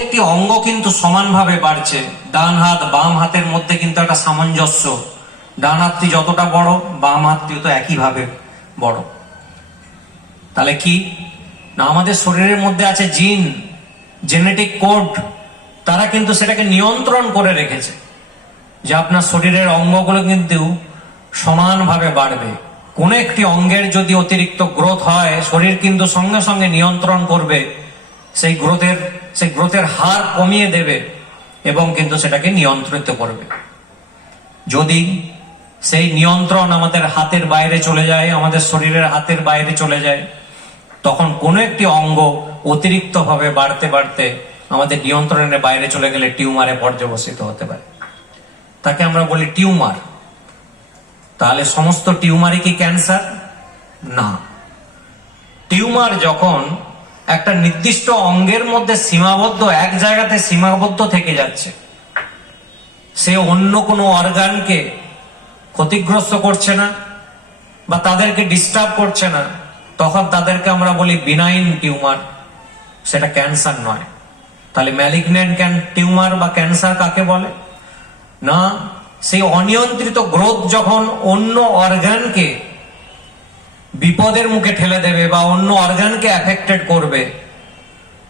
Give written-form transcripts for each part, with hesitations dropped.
একটি অঙ্গ কিন্তু সমানভাবে বাড়ছে। ডান হাত বাম হাতের মধ্যে কিন্তু একটা সামঞ্জস্য, ডান হাতটি যতটা বড় বাম হাতটিও তো একইভাবে বড়। তাহলে কি না, আমাদের শরীরের মধ্যে আছে জিন, জেনেটিক কোড, তারা কিন্তু সেটাকে নিয়ন্ত্রণ করে রেখেছে যে আপনার শরীরের অঙ্গগুলো কিন্তু সমানভাবে বাড়বে। কোন একটি অঙ্গের যদি অতিরিক্ত গ্রোথ হয়, শরীর কিন্তু সঙ্গে সঙ্গে নিয়ন্ত্রণ করবে, সেই গ্রোথের হার কমিয়ে দেবে এবং কিন্তু সেটাকে নিয়ন্ত্রিত করবে। যদি সেই নিয়ন্ত্রণ আমাদের হাতের বাইরে চলে যায়, আমাদের শরীরের হাতের বাইরে চলে যায়, তখন কোনো একটি অঙ্গ অতিরিক্ত ভাবে বাড়তে বাড়তে আমাদের নিয়ন্ত্রণের বাইরে চলে গেলে টিউমারে পর্যবসিত হতে পারে। তাকে আমরা বলি টিউমার। তাহলে সমস্ত টিউমারই কি ক্যান্সার? না। টিউমার যখন একটা নির্দিষ্ট অঙ্গের মধ্যে সীমাবদ্ধ, এক জায়গাতে সীমাবদ্ধ থেকে যাচ্ছে, সে অন্য কোনো অর্গানকে ক্ষতিগ্রস্ত করছে না বা তাদেরকে ডিস্টার্ব করছে না, তখন তাদেরকে আমরা বলি বিনাইন টিউমার, সেটা ক্যান্সার নয়। তাহলে ম্যালিগন্যান্ট টিউমার বা ক্যান্সার কাকে বলে? না, সেই অনিয়ন্ত্রিত গ্রোথ যখন অন্য অর্গানকে বিপদের মুখে ঠেলে দেবে বা অন্য অর্গানকে অ্যাফেক্টেড করবে,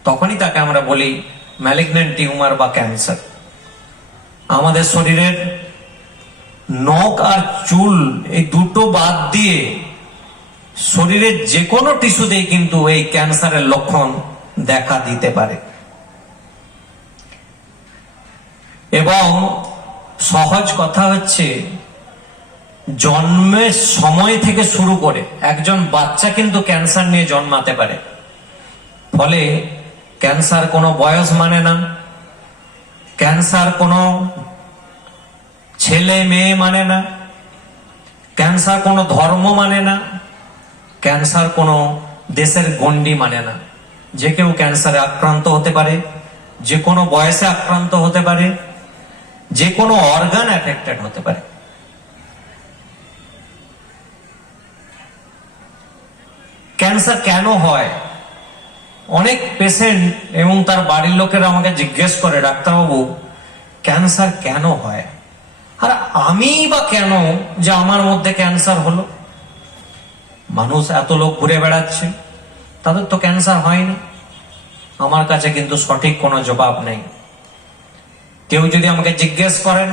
তখনই তাকে আমরা বলি ম্যালিগন্যান্ট টিউমার বা ক্যান্সার। আমাদের শরীরের নখ আর চুল এই দুটো বাদ দিয়ে শরীরের যে কোনো টিস্যুতেই কিন্তু এই ক্যান্সারের লক্ষণ দেখা দিতে পারে। এবং সহজ কথা হচ্ছে, জন্মের সময় থেকে শুরু করে একজন বাচ্চা কিন্তু ক্যান্সার নিয়ে জন্মাতে পারে। ফলে ক্যান্সার কোনো বয়স মানে না, ক্যান্সার কোনো ছেলে মেয়ে মানে না, ক্যান্সার কোনো ধর্ম মানে না, ক্যান্সার কোনো দেশের গণ্ডি মানে না। যে কেউ ক্যান্সারে আক্রান্ত হতে পারে, যে কোনো বয়সে আক্রান্ত হতে পারে, যে কোনো অর্গান অ্যাফেক্টেড হতে পারে। ক্যান্সার কেন হয়? অনেক পেশেন্ট এবং তার বাড়ির লোকেরা আমাকে জিজ্ঞেস করে, ডাক্তারবাবু ক্যান্সার কেন হয়? আর আমি বা কেন যে আমার মধ্যে ক্যান্সার হলো? মানুষ এত লোক ঘুরে বেড়াচ্ছে, তাদের তো ক্যান্সার হয়নি। আমার কাছে কিন্তু সঠিক কোনো জবাব নেই। কেউ যদি আমাকে জিজ্ঞেস করেন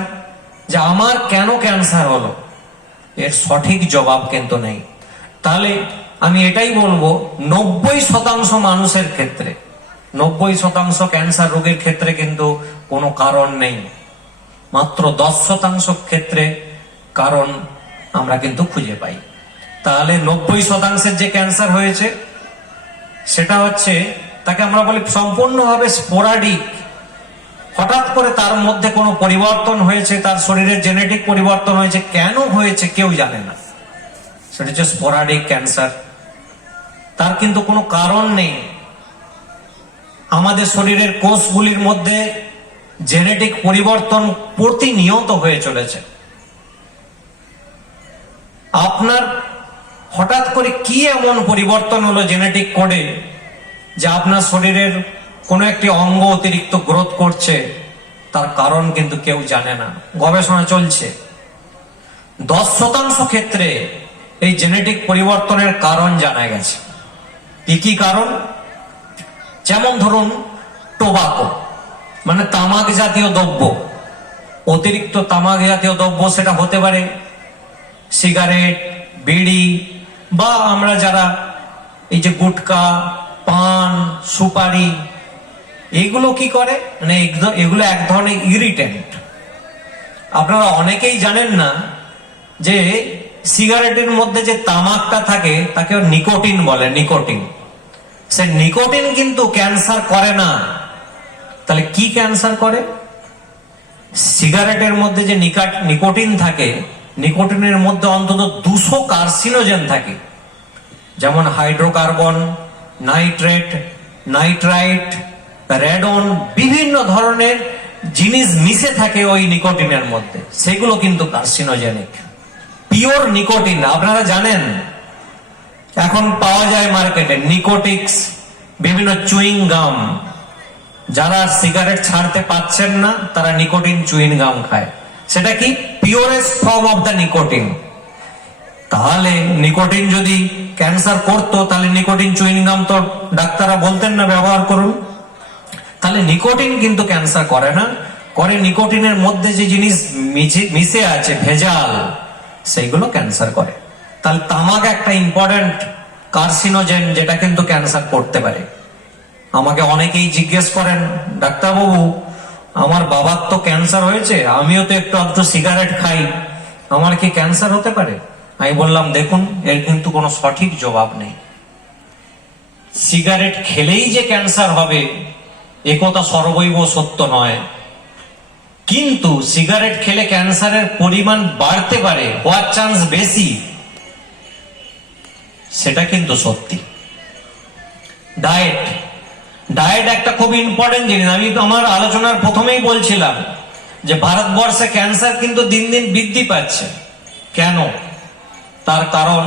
যে আমার কেন ক্যান্সার হলো, এর সঠিক জবাব কিন্তু নেই। তাহলে আমি এটাই বলবো, 90% মানুষের ক্ষেত্রে, 90% ক্যান্সার রোগীর ক্ষেত্রে কিন্তু কোনো কারণ নেই। মাত্র 10% ক্ষেত্রে কারণ আমরা কিন্তু খুঁজে পাই। তাহলে 90% যে ক্যান্সার হয়েছে সেটা হচ্ছে, তাকে আমরা বলি সম্পূর্ণভাবে স্পোরাডিক। হঠাৎ করে তার মধ্যে কোনো পরিবর্তন হয়েছে, তার শরীরের জেনেটিক পরিবর্তন হয়েছে, কেন হয়েছে কেউ জানে না, সেটা হচ্ছে স্পোরাডিক ক্যান্সার। তার কিন্তু কোনো কারণ নেই। আমাদের শরীরের কোষগুলির মধ্যে জেনেটিক পরিবর্তন প্রতিনিয়ত হয়ে চলেছে। আপনার হঠাৎ করে কি এমন পরিবর্তন হলো জেনেটিক কোডে যে আপনার শরীরের কোনো একটি অঙ্গ অতিরিক্ত গ্রোথ করছে, তার কারণ কিন্তু কেউ জানে না। গবেষণা চলছে। 10% ক্ষেত্রে এই জেনেটিক পরিবর্তনের কারণ জানা গেছে। কি কি কারণ? যেমন ধরুন টোবাকো, মানে তামাক জাতীয় দ্রব্য, অতিরিক্ত তামাক জাতীয় দ্রব্য, সেটা হতে পারে সিগারেট, বিড়ি, বা আমরা যারা এই যে গুটকা, পান, সুপারি, এগুলো কি করে, মানে এগুলো এক ধরনের ইরিটেন্ট। আপনারা অনেকেই জানেন না যে সিগারেটের মধ্যে যে তামাকটা থাকে তাকে নিকোটিন বলে, নিকোটিন। সে নিকোটিন কিন্তু ক্যান্সার করে না। তাহলে কি ক্যান্সার করে? সিগারেটের মধ্যে যে নিকোটিন থাকে, নিকোটিনের মধ্যে অন্তত 200 কার্সিনোজেন থাকে, যেমন হাইড্রোকার্বন, নাইট্রেট, নাইট্রাইট, রেডন, বিভিন্ন ধরনের জিনিস মিশে থাকে ওই নিকোটিনের মধ্যে, সেগুলো কিন্তু কার্সিনোজেনিক। পিওর নিকোটিন আপনারা জানেন এখন পাওয়া যায় মার্কেটে, নিকোটিক্স, বিভিন্ন চুইং গাম, যারা সিগারেট ছাড়তে পারছেন না তারা নিকোটিন চুইং গাম খায়। সেটা কি? Purest form of the nicotine. তাহলে নিকোটিন যদি ক্যান্সার করতো তাহলে নিকোটিন চুইং গাম তো ডাক্তাররা বলতেন না ব্যবহার করুন। তাহলে নিকোটিন কিন্তু ক্যান্সার করে না, করে নিকোটিনের মধ্যে যে জিনিস মিশে আছে ভেজাল, সেইগুলো ক্যান্সার করে। তাহলে তামাক একটা ইম্পর্টেন্ট কার্সিনোজেন যেটা কিন্তু ক্যান্সার করতে পারে। আমাকে অনেকেই জিজ্ঞেস করেন, ডাক্তারবাবু আমার বাবার তো ক্যান্সার হয়েছে, আমিও তো একটু একটু সিগারেট খাই, আমার কি ক্যান্সার হতে পারে? আমি বললাম দেখুন, এর কিন্তু কোনো সঠিক জবাব নেই। সিগারেট খেলেই যে ক্যান্সার হবে একথা সর্বৈব সত্য নয়, কিন্তু সিগারেট খেলে ক্যান্সারের পরিমাণ বাড়তে পারে, হওয়ার চান্স বেশি, সেটা কিন্তু সত্যি। ডায়েট ডায়েট একটা খুব ইম্পর্টেন্ট জিনিস। আমি আমার আলোচনার প্রথমেই বলছিলাম যে ভারতবর্ষে ক্যান্সার কিন্তু দিন দিন বৃদ্ধি পাচ্ছে। কেন? তার কারণ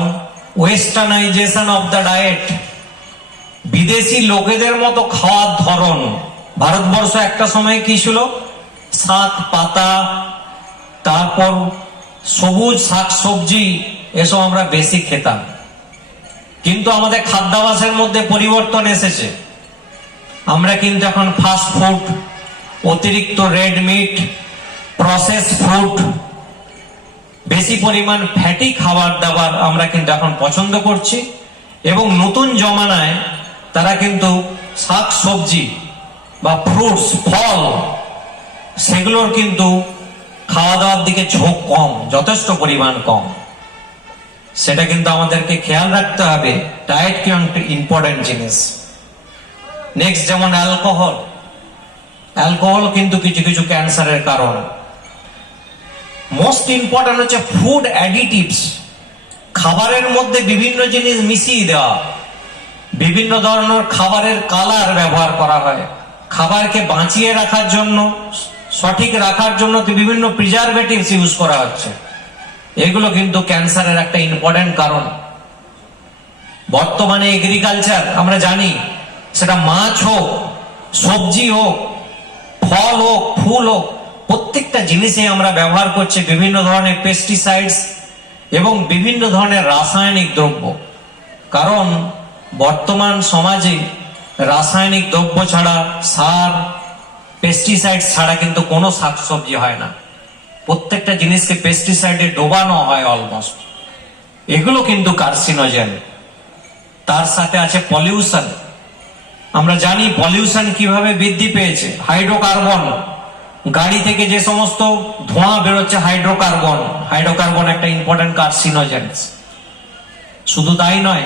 ওয়েস্টার্নাইজেশন অফ দ্য ডায়েট, বিদেশি লোকেদের মতো খাওয়ার ধরন। ভারতবর্ষ একটা সময় কি ছিল? শাক পাতা, তারপর সবুজ শাক সবজি, এসব আমরা বেশি খেতাম। কিন্তু আমাদের খাদ্যাভ্যাসের মধ্যে পরিবর্তন এসেছে। আমরা কিন্তু এখন ফাস্ট ফুড, অতিরিক্ত রেড মিট, প্রসেস ফুড, বেশি পরিমাণ ফ্যাটি খাবার দাবার আমরা কিন্তু এখন পছন্দ করছি। এবং নতুন জমানায় তারা কিন্তু শাক সবজি বা ফ্রুটস, ফল, সেগুলোর কিন্তু খাওয়া দাওয়ার দিকে ঝোঁক কম, যথেষ্ট পরিমাণ কম। সেটা কিন্তু আমাদেরকে খেয়াল রাখতে হবে। ডায়েট কি ইম্পর্টেন্ট জিনিস। নেক্সট যেমন অ্যালকোহল, অ্যালকোহল কিন্তু কিছু কিছু ক্যান্সারের কারণ। মোস্ট ইম্পর্টেন্ট হচ্ছে ফুড অ্যাডিটিভস, খাবারের মধ্যে বিভিন্ন জিনিস মিশিয়ে দেওয়া। বিভিন্ন ধরনের খাবারের কালার ব্যবহার করা হয়, খাবারকে বাঁচিয়ে রাখার জন্য, সঠিক রাখার জন্য বিভিন্ন প্রিজারভেটিভস ইউজ করা হচ্ছে। এগুলো কিন্তু ক্যান্সারের একটা ইম্পর্টেন্ট কারণ। বর্তমানে এগ্রিকালচার আমরা জানি, সেটা মাছ হোক, সবজি হোক, ফল হোক, ফুল হোক, প্রত্যেকটা জিনিসে আমরা ব্যবহার করছি বিভিন্ন ধরনের পেস্টিসাইডস এবং বিভিন্ন ধরনের রাসায়নিক দ্রব্য। কারণ বর্তমান সমাজে রাসায়নিক দ্রব্য ছাড়া, সার, পেস্টিসাইড ছাড়া কিন্তু কোনো শাকসবজি হয় না। প্রত্যেকটা জিনিসকে পেস্টিসাইডে ডোবানো হয় অলমোস্ট। এগুলো কিন্তু কার্সিনোজেন। তার সাথে আছে পলিউশন। আমরা জানি পলিউশন কিভাবে বৃদ্ধি পেয়েছে। হাইড্রোকার্বন, গাড়ি থেকে যে সমস্ত ধোঁয়া বেরোচ্ছে, হাইড্রোকার্বন, হাইড্রোকার্বন একটা ইম্পর্টেন্ট কার্সিনোজেন। শুধু তাই নয়,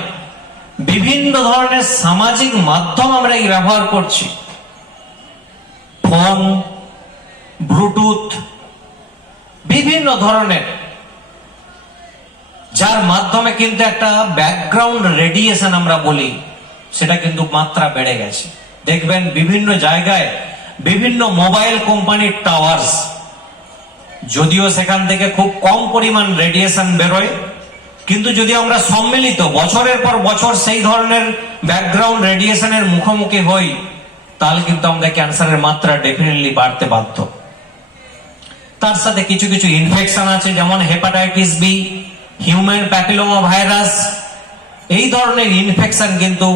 বিভিন্ন ধরনের সামাজিক মাধ্যম আমরা এই ব্যবহার করছি, ফোন, ব্লুটুথ, বিভিন্ন ধরনের, যার মাধ্যমে কিন্তু একটা ব্যাকগ্রাউন্ড রেডিয়েশন আমরা বলি, সেটা কিন্তু মাত্রা বেড়ে গেছে। দেখবেন বিভিন্ন জায়গায় বিভিন্ন মোবাইল কোম্পানির টাওয়ার্স, যদিও সেখান থেকে খুব কম পরিমাণ রেডিয়েশন বেরোয়, কিন্তু যদি আমরা সম্মিলিত বছরের পর বছর সেই ধরনের ব্যাকগ্রাউন্ড রেডিয়েশনের মুখোমুখি হই, তাহলে কিন্তু আমাদের ক্যান্সারের মাত্রা ডেফিনেটলি বাড়তে বাধ্য। তার সাথে কিছু কিছু ইনফেকশন আছে, যেমন hepatitis B, human papilloma virus. এই ধরনের ইনফেকশন কিন্তু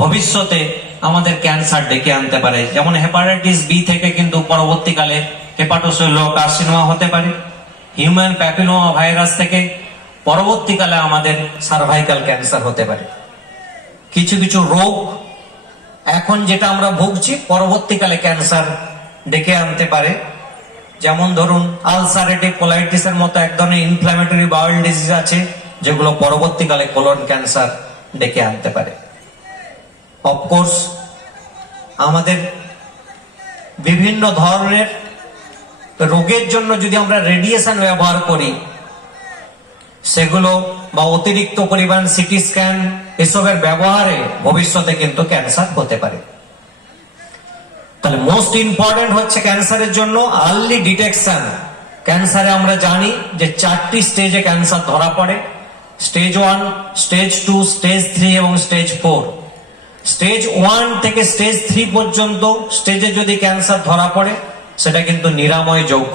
ভবিষ্যতে আমাদের ক্যান্সার ডেকে আনতে পারে। যেমন হেপাটাইটিস বি থেকে কিন্তু পরবর্তীকালে হেপাটোসেলুলার কার্সিনোমা হতে পারে। হিউম্যান প্যাপিলোমা ভাইরাস থেকে পরবর্তীকালে আমাদের সার্ভাইকাল ক্যান্সার হতে পারে। কিছু কিছু রোগ এখন যেটা আমরা ভুগছি, পরবর্তীকালে ক্যান্সার ডেকে আনতে পারে। যেমন ধরুন আলসারেটিভ কোলাইটিসের মতো এক ধরনের ইনফ্ল্যামেটরি বাউল ডিজিজ আছে, যেগুলো পরবর্তীকালে কোলন ক্যান্সার ডেকে আনতে পারে। অফকোর্স আমাদের বিভিন্ন ধরনের রোগের জন্য যদি আমরা রেডিয়েশন ব্যবহার করি, সেগুলো বা অতিরিক্ত পরিমাণ সিটি স্ক্যান, এসবের ব্যবহারে ভবিষ্যতে কিন্তু ক্যান্সার হতে পারে। তাহলে মোস্ট ইম্পর্টেন্ট হচ্ছে ক্যান্সারের জন্য আর্লি ডিটেকশন। ক্যান্সারে আমরা জানি যে 4টি স্টেজে ক্যান্সার ধরা পড়ে, স্টেজ 1, স্টেজ 2, স্টেজ 3 এবং স্টেজ 4। স্টেজ 1 থেকে স্টেজ 3 পর্যন্ত স্টেজে যদি ক্যান্সার ধরা পড়ে সেটা কিন্তু নিরাময় যোগ্য,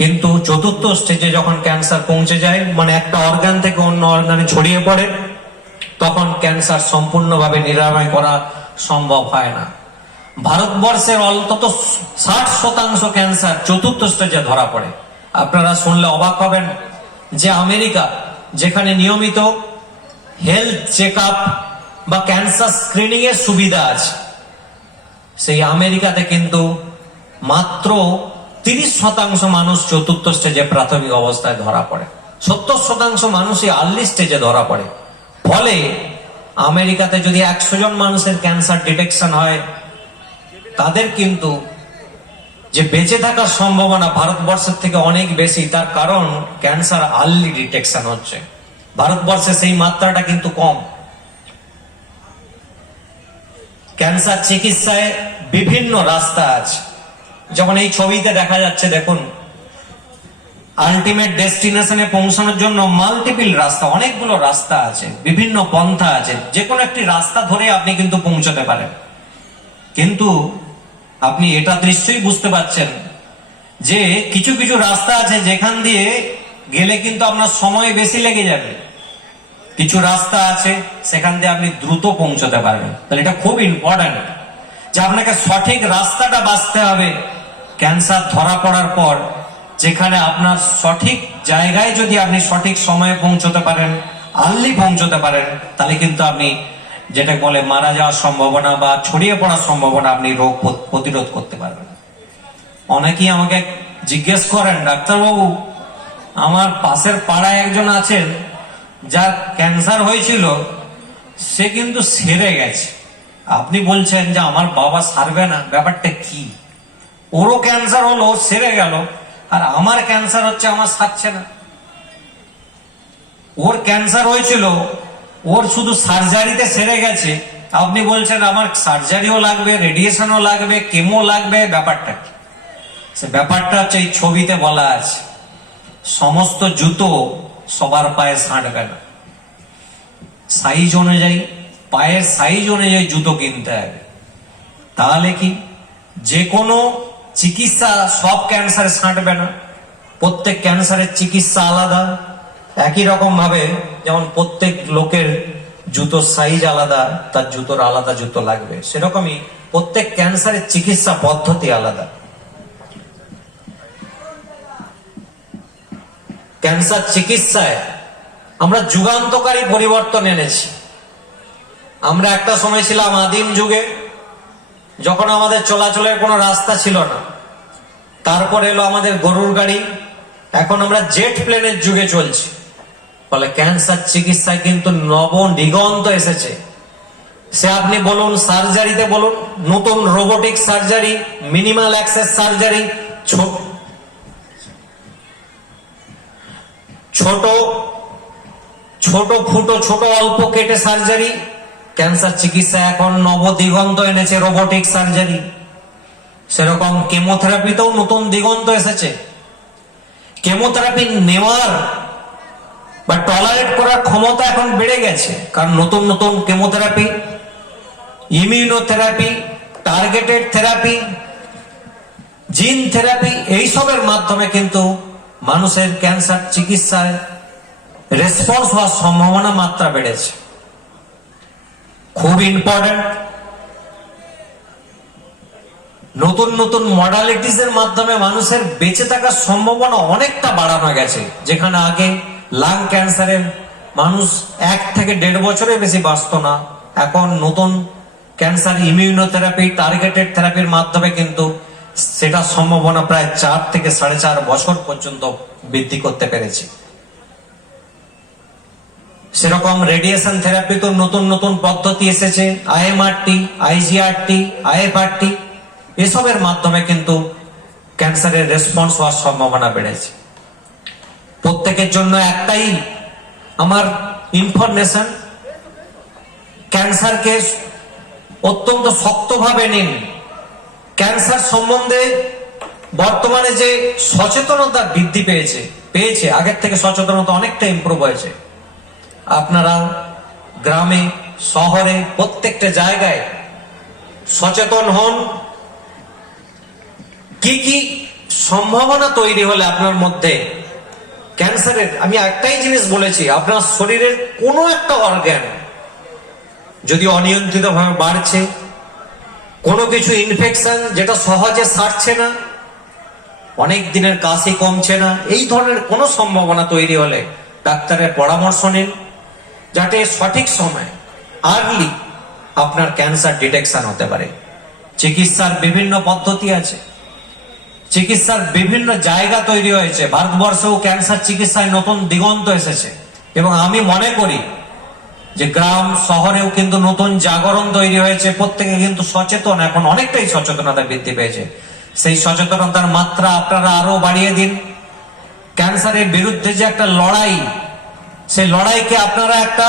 কিন্তু চতুর্থ স্টেজে যখন ক্যান্সার পৌঁছে যায়, মানে একটা অর্গান থেকে অন্য অর্গানে ছড়িয়ে পড়ে, তখন ক্যান্সার সম্পূর্ণভাবে নিরাময় করা সম্ভব হয় না। ভারতবর্ষের অন্তত 60% ক্যান্সার চতুর্থ স্টেজে ধরা পড়ে। আপনারা শুনলে অবাক হবেন যে আমেরিকা, যেখানে নিয়মিত হেলথ চেক আপ বা ক্যান্সার স্ক্রিনিং এর সুবিধা আছে, সেই আমেরিকাতে কিন্তু মাত্র 30% মানুষ চতুর্থ স্টেজে প্রাথমিক অবস্থায় ধরা পড়ে, 70% মানুষই আর্লি স্টেজে ধরা পড়ে। ফলে আমেরিকাতে যদি 100 জন মানুষের ক্যান্সার ডিটেকশন হয়, তাদের কিন্তু যে বেঁচে থাকার সম্ভাবনা ভারতবর্ষের থেকে অনেক বেশি। তার কারণ ক্যান্সার আর্লি ডিটেকশন হচ্ছে, ভারতবর্ষে সেই মাত্রাটা কিন্তু কম। ক্যান্সার চিকিৎসায় বিভিন্ন রাস্তা আছে, যেমন এই ছবিতে দেখা যাচ্ছে, দেখুন, আলটিমেট ডেস্টিনেশনে পৌঁছানোর জন্য মাল্টিপল রাস্তা, অনেকগুলো রাস্তা আছে, বিভিন্ন পন্থা আছে, যে কোনো একটি রাস্তা ধরে আপনি কিন্তু পৌঁছতে পারেন। কিন্তু আপনি এটা নিশ্চয়ই বুঝতে পারছেন যে কিছু কিছু রাস্তা আছে যেখান দিয়ে গেলে কিন্তু আপনার সময় বেশি লেগে যাবে, কিছু রাস্তা আছে সেখান দিয়ে আপনি দ্রুত পৌঁছতে পারবেন। তাহলে এটা খুব ইম্পর্টেন্ট যে আপনাকে সঠিক রাস্তাটা বাছতে হবে ক্যান্সার ধরা পড়ার পর, যেখানে আপনার সঠিক জায়গায় যদি আপনি সঠিক সময়ে পৌঁছতে পারেন, আর্লি পৌঁছতে পারেন, তাহলে কিন্তু আপনি যেটা বলে মারা যাওয়ার সম্ভাবনা বা ছড়িয়ে পড়ার সম্ভাবনা, আপনি রোগ প্রতিরোধ করতে পারবেন। অনেকেই আমাকে জিজ্ঞেস করেন, ডাক্তারবাবু, আমার পাশের পাড়ায় একজন আছেন যার ক্যান্সার হয়েছিল, সে কিন্তু সেরে গেছে। আপনি বলছেন যে আমার বাবা সারবে না, ব্যাপারটা কি? ওরও ক্যান্সার হলো, সেরে গেল, আর আমার ক্যান্সার হচ্ছে, আমার সারছে না। ওর ক্যান্সার হয়েছিল, ওর শুধু সার্জারিতে সেরে গেছে, আপনি বলছেন আমার সার্জারিও লাগবে, রেডিয়েশনও লাগবে, কেমো লাগবে। ব্যাপারটা কি? সে ব্যাপারটা হচ্ছে এই ছবিতে বলা আছে, সমস্ত জুতো সবার পায়ে সাঁটবে না, সাইজ অনুযায়ী, পায়ের সাইজ অনুযায়ী জুতো কিনতে হবে। তাহলে কি যে কোনো চিকিৎসা সব ক্যান্সারে সাঁটবে না, প্রত্যেক ক্যান্সারের চিকিৎসা আলাদা। একই রকম ভাবে যেমন প্রত্যেক লোকের জুতোর সাইজ আলাদা, তার জুতোর আলাদা জুতো লাগবে, সেরকমই প্রত্যেক ক্যান্সারের চিকিৎসা পদ্ধতি আলাদা। ক্যান্সার চিকিৎসায় আমরা যুগান্তকারী পরিবর্তন এনেছি। আমরা একটা সময় ছিলাম আদিম যুগে, যখন আমাদের চলাচলের কোনো রাস্তা ছিল না, তারপর এলো আমাদের গরুর গাড়ি, এখন আমরা জেট প্লেনের যুগে চলছি। ফলে ক্যান্সার চিকিৎসায় কিন্তু নব দিগন্ত এসেছে। সে আপনি বলুন সার্জারিতে বলুন, নতুন robotic surgery, minimal access surgery, ছোট ফুটো, ছোট অল্প কেটে সার্জারি। ক্যান্সার চিকিৎসা এখন নবদিগন্ত এনেছে রোবোটিক সার্জারি। সেরকম কেমোথেরাপিতেও নতুন দিগন্ত এসেছে। কেমোথেরাপি নেওয়ার বা টলারেট করার ক্ষমতা এখন বেড়ে গেছে, কারণ নতুন নতুন chemotherapy, immunotherapy, targeted therapy, gene therapy, এইসবের মাধ্যমে কিন্তু মানুষের ক্যান্সার চিকিৎসায় রেসপন্স হওয়ার সম্ভাবনা মাত্রা বেড়েছে। খুব ইম্পর্টেন্ট, নতুন নতুন মডালিটিস এর মাধ্যমে মানুষের বেঁচে থাকার সম্ভাবনা অনেকটা বাড়ানো গেছে। যেখানে আগে লাং ক্যান্সারের মানুষ 1 থেকে 1.5 বছরের বেশি বাঁচত না, এখন নতুন ক্যান্সার ইমিউনোথেরাপি, টার্গেটেড থেরাপির মাধ্যমে কিন্তু সেটা সম্ভাবনা প্রায় 4 থেকে 4.5 বছর পর্যন্ত বৃদ্ধি করতে পেরেছে। সেরকম রেডিয়েশন থেরাপি তো নতুন নতুন পদ্ধতি এসেছে, আইএমআরটি, আইজিআরটি, আইএফআরটি, এসবের মাধ্যমে কিন্তু ক্যান্সারের রেসপন্স হওয়ার সম্ভাবনা বেড়েছে। প্রত্যেকের জন্য একটাই আমার ইনফরমেশন, ক্যান্সারকে অত্যন্ত শক্তভাবে নিন। ক্যান্সার সম্বন্ধে বর্তমানে যে সচেতনতা বৃদ্ধি পেয়েছে আগের থেকে সচেতনতা অনেকটা ইমপ্রুভ হয়েছে। আপনারা গ্রামে শহরে প্রত্যেকটা জায়গায় সচেতন হন। কি কি সম্ভাবনা তৈরি হলে আপনার মধ্যে ক্যান্সারের, আমি একটাই জিনিস বলেছি, আপনার শরীরের কোনো একটা অর্গান যদি অনিয়ন্ত্রিতভাবে বাড়ছে, কোনো কিছু ইনফেকশন যেটা সহজে সারছে না, অনেক দিনের কাশি কমছে না, এই ধরনের কোনো সম্ভাবনা তৈরি হলে ডাক্তারের পরামর্শ নিন, যাতে সঠিক সময় আর্লি আপনার ক্যান্সার ডিটেকশন হতে পারে। চিকিৎসার বিভিন্ন পদ্ধতি আছে, চিকিৎসার বিভিন্ন জায়গা তৈরি হয়েছে, ভারতবর্ষেও ক্যান্সার চিকিৎসায় নতুন দিগন্ত এসেছে এবং আমি মনে করি যে গ্রাম শহরেও কিন্তু নতুন জাগরণ তৈরি হয়েছে, প্রত্যেকে কিন্তু সচেতন, এখন অনেকটাই সচেতনতা বৃদ্ধি পেয়েছে। সেই সচেতনতার মাত্রা আপনারা আরো বাড়িয়ে দিন। ক্যান্সারের বিরুদ্ধে যে একটা লড়াই, সেই লড়াইকে আপনারা একটা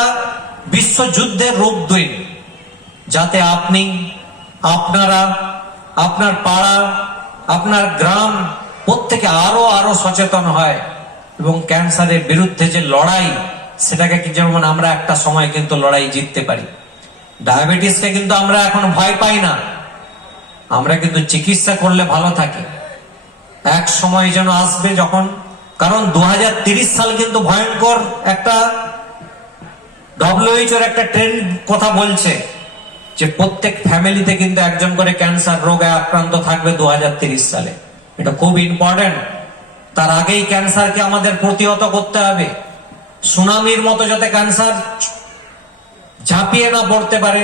বিশ্বযুদ্ধের রূপ দিন, যাতে আপনি, আপনারা, আপনার পাড়া, আপনার গ্রাম প্রত্যেকে আরো সচেতন হয় এবং ক্যান্সারের বিরুদ্ধে যে লড়াই, সেটাকে কি যেমন আমরা একটা সময় কিন্তু লড়াই জিততে পারি। ডায়াবেটিসকে কিন্তু আমরা এখন ভয় পাই না, আমরা কিন্তু চিকিৎসা করলে ভালো থাকি। এক সময় যেন আসবে যখন, কারণ 2030 সাল কিন্তু ভয়ঙ্কর একটা, WHO এর একটা ট্রেন্ড কথা বলছে যে প্রত্যেক ফ্যামিলিতে কিন্তু একজন করে ক্যান্সার রোগে আক্রান্ত থাকবে 2030 সালে। এটা খুব ইম্পর্টেন্ট। তার আগেই ক্যান্সারকে আমাদের প্রতিহত করতে হবে। সুনামির মতো যাতে ক্যান্সার ঝাঁপিয়ে না পড়তে পারে,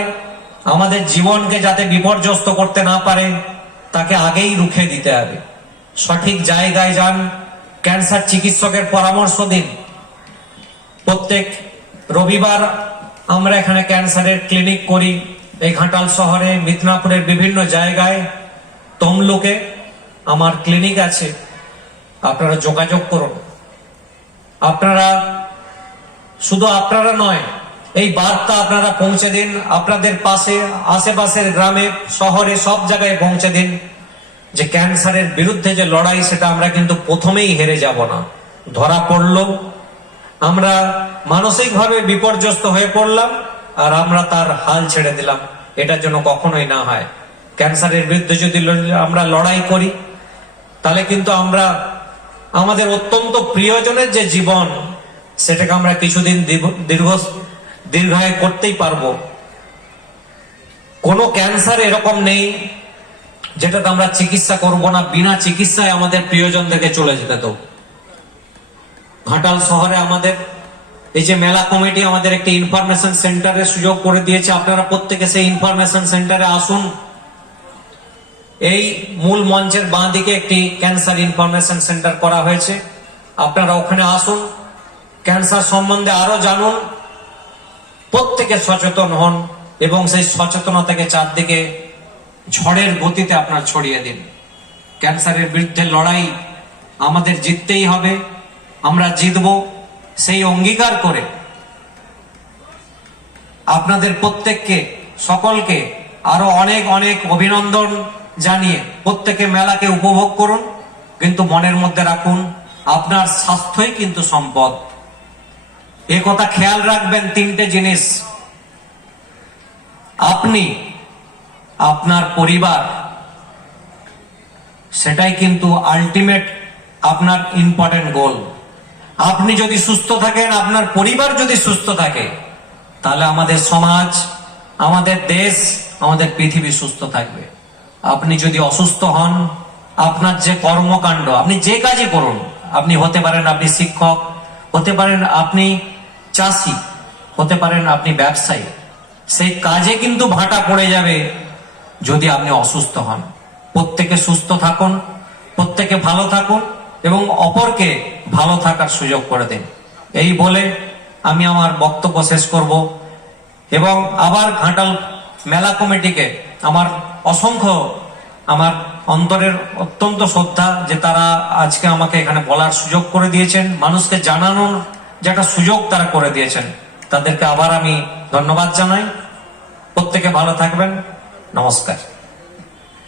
আমাদের জীবনকে যাতে বিপর্যস্ত করতে না পারে, তাকে আগেই রুখে দিতে হবে। সঠিক জায়গায় যান, ক্যান্সার চিকিৎসকের পরামর্শ দিন। প্রত্যেক রবিবার আমরা এখানে ক্যান্সারের ক্লিনিক করি, এই ঘাটাল শহরে, মিদনাপুরের বিভিন্ন জায়গায়, তমলুকে আমার ক্লিনিক আছে, আপনারা যোগাযোগ করুন। আপনারা শুধু আপনারা নয়, এই বার্তা আপনারা পৌঁছে দিন, আপনাদের পাশে আশেপাশের গ্রামে শহরে সব জায়গায় পৌঁছে দিন যে ক্যান্সারের বিরুদ্ধে যে লড়াই, সেটা আমরা কিন্তু প্রথমেই হেরে যাব না। ধরা পড়লো, আমরা মানসিকভাবে বিপর্যস্ত হয়ে পড়লাম আর আমরা তার হাল ছেড়ে দিলাম, এটার জন্য কখনোই না হয়। ক্যান্সারের বিরুদ্ধে যদি আমরা লড়াই করি, তাহলে কিন্তু আমরা আমাদের অত্যন্ত প্রিয়জনের যে জীবন, সেটাকে আমরা কিছুদিন দীর্ঘায়ু করতেই পারবো। কোনো ক্যান্সার এরকম নেই যেটাতে আমরা চিকিৎসা করব না, বিনা চিকিৎসায় আমাদের প্রিয়জনদেরকে চলে যেতে দেব। ঘাটাল শহরে আমাদের এই যে মেলা কমিটি আমাদের একটি ইনফরমেশন সেন্টারের সুযোগ করে দিয়েছে, আপনারা প্রত্যেকে সেই ইনফরমেশন সেন্টারে আসুন। এই মূল মঞ্চের বাঁ দিকে একটি ক্যান্সার ইনফরমেশন সেন্টার করা হয়েছে, আপনারা ওখানে আসুন, ক্যান্সার সম্বন্ধে আরো জানুন, প্রত্যেকে সচেতন হন এবং সেই সচেতনতাকে চারদিকে ঝড়ের গতিতে আপনার ছড়িয়ে দিন। ক্যান্সারের বিরুদ্ধে লড়াই আমাদের জিততেই হবে, আমরা জিতব সেই অঙ্গীকার করে আপনাদের প্রত্যেককে, সকলকে আরো অনেক অনেক অভিনন্দন জানিয়ে প্রত্যেকে মেলাকে উপভোগ করুন, কিন্তু মনের মধ্যে রাখুন আপনার স্বাস্থ্যই কিন্তু সম্পদ। এ কথা খেয়াল রাখবেন, তিনটে জিনিস, আপনি, আপনার পরিবার, সেটাই কিন্তু আলটিমেট আপনার ইম্পর্টেন্ট গোল। আপনি যদি সুস্থ থাকেন, আপনার পরিবার যদি সুস্থ থাকে, তাহলে আমাদের সমাজ, আমাদের দেশ, আমাদের পৃথিবী সুস্থ থাকবে। আপনি যদি অসুস্থ হন, আপনার যে কর্মকাণ্ড, আপনি যে কাজই করুন, আপনি হতে পারেন আপনি শিক্ষক, হতে পারেন আপনি চাষি, হতে পারেন আপনি ব্যবসায়ী, সেই কাজে কিন্তু ভাটা পড়ে যাবে যদি আপনি অসুস্থ হন। প্রত্যেকে সুস্থ থাকুন, প্রত্যেকে ভালো থাকুন এবং অপরকে ভালো থাকার সুযোগ করে দিন। এই বলে আমি আমার বক্তব্য শেষ করব এবং আবার ঘাটাল মেলা কমিটিকে আমার অসংখ্য, আমার অন্তরের অত্যন্ত শ্রদ্ধা যে তারা আজকে আমাকে এখানে বলার সুযোগ করে দিয়েছেন, মানুষকে জানানোর যে একটা সুযোগ তারা করে দিয়েছেন, তাদেরকে আবার আমি ধন্যবাদ জানাই। প্রত্যেকে ভালো থাকবেন, নমস্কার।